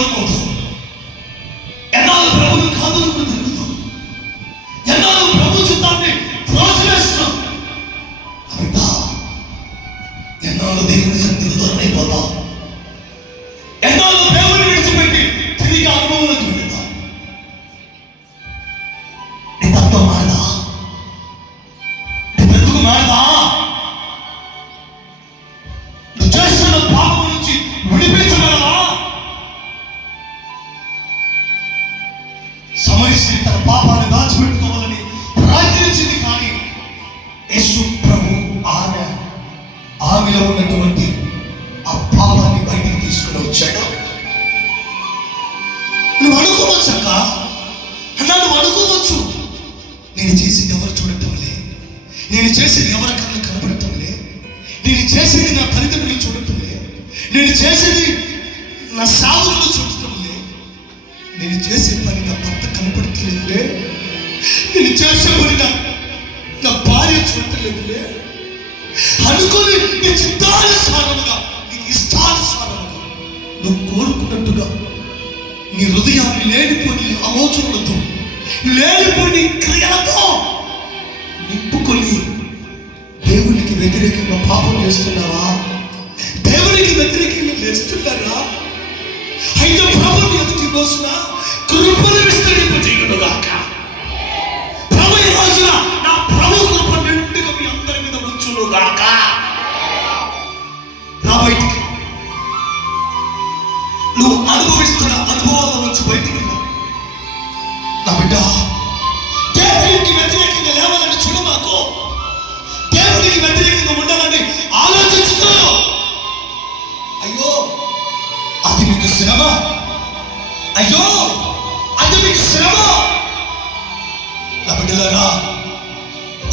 దూరం అవుతావు, ఎన్నాళ్ళు ప్రభుని కాదులకు తిరుగుతావు, ఎన్నాళ్ళు ప్రభు చిత్తాన్ని ప్రోత్సహిస్తావు, ఎన్నాళ్ళు దేవుని శక్తికి దూరం అయిపోతావు, ఎన్నాళ్ళు దేవుని విడిచిపెట్టి తిరిగి అనుభవంలోకి వెళ్తావు. నీ తత్వం మారదా? నీ బ్రతుకు మారదా? నువ్వు చేస్తున్న పాపం నుంచి విడిపించగలవా? సమరస్త్రీ తన పాపాన్ని దాచిపెట్టుకోవాలని ప్రార్థించింది, కానీ యేసు ప్రభు ఆమెలో ఉన్నటువంటి ఆ పాపాన్ని బయటికి తీసుకుని వచ్చాడు. నువ్వు అనుకోవచ్చు అక్క, అన్నా నువ్వు అనుకోవచ్చు, నేను చేసేది ఎవరు చూడటంలే, నేను చేసేది ఎవరి కళ్ళు కనపడటంలే, నేను చేసేది నా తల్లిదండ్రులు చూడటంలే, నేను చేసేది నా సాధువులు చూడటంలే, నేను చేసే పని నా భర్త కనపడట్లేదులే, నేను చేసే పని నా భార్య చూడటలేదులే అనుకొని నీ చిత్తానుసారముగా, నీకు ఇష్టానుసారముగా, నువ్వు కోరుకున్నట్టుగా నీ హృదయాన్ని లేనిపోని ఆలోచనలతో, లేనిపోని క్రియలతో నింపుకొని దేవునికి వ్యతిరేకంగా పాపం చేస్తున్నావా? దేవునికి వ్యతిరేకంగా లేస్తున్నారా? అయితే ప్రభుని ఎదుటి రోజున కృపను విస్తరింపజేయుడుగాక. ప్రభు ఈ రోజున నా ప్రభు కృప నిండుగా మీ అందరి మీద ఉంచునుగాక. రా బయటికి, నువ్వు అనుభవిస్తున్న అనుభవాల నుంచి బయటికి రా. నా బిడ్డ, దేవునికి వ్యతిరేకంగా లేవాలని చూడమాకు, దేవునికి వ్యతిరేకంగా ఉండాలని ఆలోచించుకో. అయ్యో అది మీకు శ్రమ, అయ్యో అది మీకు శ్రమ. నా బిడ్డలారా,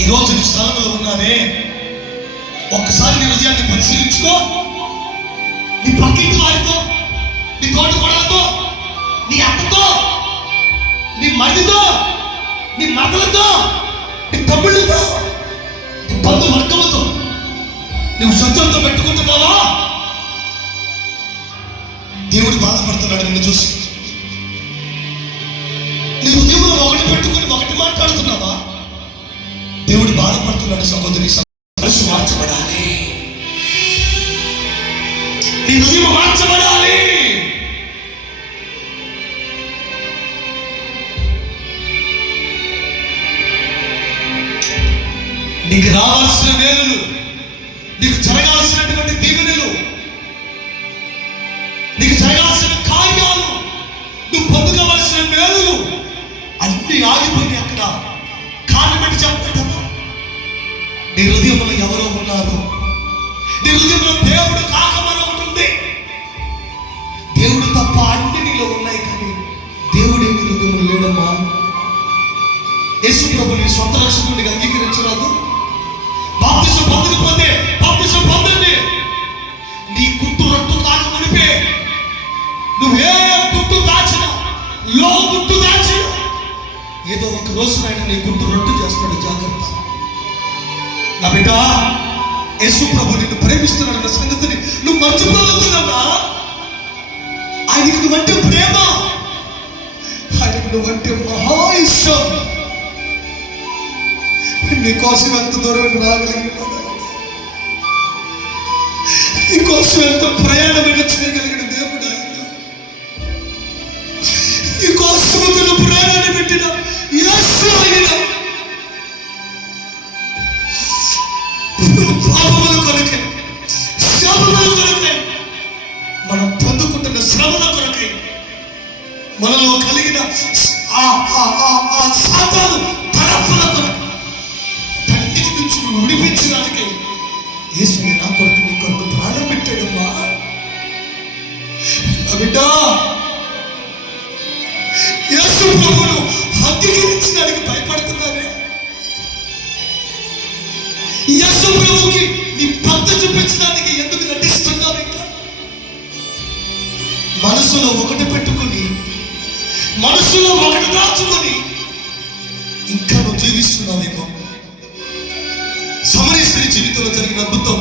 ఈరోజు నీ స్థలంలో ఉన్నానే, ఒక్కసారి నీ హృదయాన్ని పరిశీలించుకో. నీ పక్కింటి వారితో, నీ తోటి కొడలతో, నీ అత్తతో, నీ మరిదితో, నీ మగలతో, నీ తమ్ముళ్ళతో, నీ బంధు వర్గముతో నువ్వు శత్రువుతో పెట్టుకుంటున్నావా? దేవుడు బాధపడుతున్నాడు నిన్ను చూసి. నువ్వు దేవుడు ఒకటి పెట్టుకుని ఒకటి మాట్లాడుతున్నావా? దేవుడు బాధపడుతున్నాడు. సహోదరి, మనసు మార్చబడాలి, నీ హృదయం మార్చబడాలి. నీకు రావాల్సిన మేలులు, నీకు జరగాల్సినటువంటి దీవెనలు, నీకు జరగాల్సిన కార్యాలు, నువ్వు పొందుకోవాల్సిన మేలులు అన్ని ఆగిపోయి అక్కడ కారణం పెట్టి చెప్తాడా? నీ హృదయంలో ఎవరో ఉన్నారు. నీ హృదయంలో దేవుడు కాక మరొకటి ఉంది. దేవుడు తప్ప అన్ని నీలో ఉన్నాయి, కానీ దేవుడే నీ హృదయంలో లేడమ్మా. యేసు ప్రభు నీ సొంత రక్షకుడిని అంగీకరించరాదు. బాప్తిసం పొందకపోతే బాప్తిసం పొందండి. నీ గుట్టు రొట్టు కాక మునిపే నువ్వే గుట్టు దాచినా, లో గుట్టు దాచినా, ఏదో ఒక రోజునైనా నీ గుట్టు రొట్టు చేస్తాడు. జాగ్రత్త నా బిడ్డ. యేసు ప్రభు నిన్ను ప్రేమిస్తున్నాడన్న సంగతిని నువ్వు మర్చిపోతున్నావా? ఆయనకి నువ్వంటే ప్రేమ, ఆయనకి నువ్వంటే మహా ఇష్టం. నీకోసం ఎంత దూరం రాగలిగిన, నీకోసం ఎంత ప్రయాణమైన చేయగలిగిన దేవుడు ఆయన. నీకోసం తన ప్రాణాన్ని పెట్టిన యేసు ఆయన. పాపముల కొరకే, శాపముల కొరకే, మనం పొందుకుంటున్న శ్రమల కొరకే, మనలో కలిగిన సాతాను తలపుల కొరకు విడిపించడానికి యేసు నా కొరకు నీ కొరకు ప్రాణం పెట్టాడమ్మా. బిడ్డ, యేసు ప్రభువును అంగీకరించడానికి భయపడుతున్నానే? యేసు ప్రభువుకి నీ భక్తి చూపించడానికి ఎందుకు నటిస్తున్నావు? ఇంకా మనసులో ఒకటి పెట్టుకుని, మనసులో ఒకటి దాచుకొని ఇంకా నువ్వు జీవిస్తున్నావేమో. సమరస్త్రీ జీవితంలో జరిగిన అద్భుతం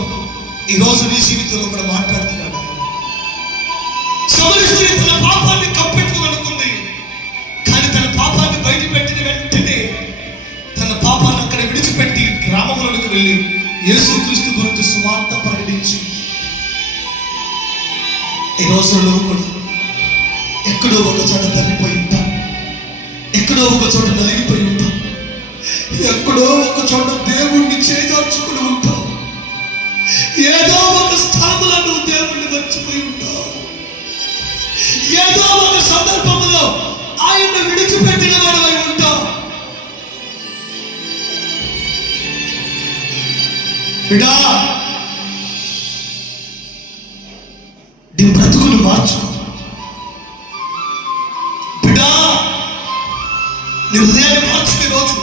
ఈ రోజు నీ జీవితంలో కూడా మాట్లాడుతున్నాడు. సమరస్త్రీ తన పాపాన్ని యేసుక్రీస్తు గురించి సువార్త ప్రకటించి ఈ రోజుల్లో కూడా ఎక్కడో ఒక చోట తగ్గిపోయి ఉంటాం, ఎక్కడో ఒక చోట నలిగిపోయి ఉంటాం, ఎక్కడో ఒక చోట దేవుణ్ణి చేజార్చుకుని ఉంటాం, ఏదో ఒక స్థలములో నువ్వు దేవుణ్ణి మర్చిపోయి ఉంటావు, ఏదో ఒక సందర్భంలో ఆయన్ని విడిచిపెట్టిన వాడవై ఉంటావు. బిడ్డా, నీ బ్రతుకును మార్చుకో. బిడ్డా, నీ హృదయాన్ని మార్చుకునే రోజు.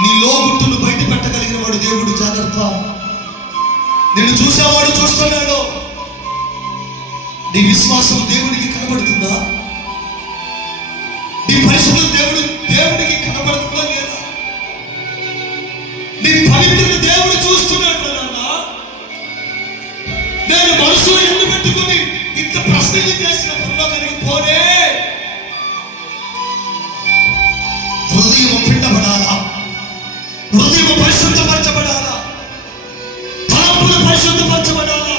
నీ లోగుట్టును బయట పెట్టగలిగిన వాడు దేవుడు. జాగ్రత్త. నిన్ను చూసేవాడు చూస్తున్నాడు. నీ విశ్వాసం దేవుడికి కనబడుతుందా? నీ పరిశుద్ధం దేవుడికి కనబడుతుందా లేదా? నీ పవిత్రత దేవుడు చూస్తున్నాడు. నాన్న, నేను మనసులో ఎందు పెట్టుకుని ఇంత ప్రశ్నలు చేసిన పరలోకానికి పోనే. హృదయం పిండబడాలా, హృదయం పరిశుద్ధపరచబడాలా, తలంపులు పరిశుద్ధపరచబడాలా,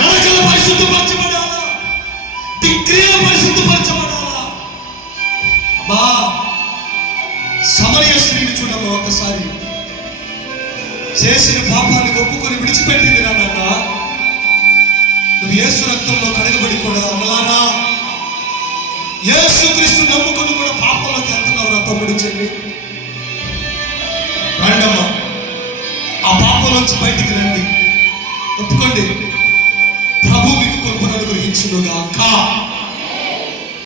నరకలు పరిశుద్ధపరచబడాలా, క్రియలు పరిశుద్ధపరచబడాలా. అమ్మా, సమరయ స్త్రీని చూడమ్మా ఒకసారి. చేసిన పాపాన్ని ఒప్పుకొని విడిచిపెట్టింది. నాన్న, నువ్వు యేసు రక్తంలో కడగబడి కూడా అన్నారా, యేసుక్రీస్తు నమ్ముకొని కూడా పాపంలోకి వెళ్తున్నావు. నా తమ్ముడు చెల్లి, రండమ్మా, ఆ పాపంలోంచి బయటికి రండి, ఒప్పుకోండి. ప్రభు మీకు కృపను అనుగ్రహించునుగాక.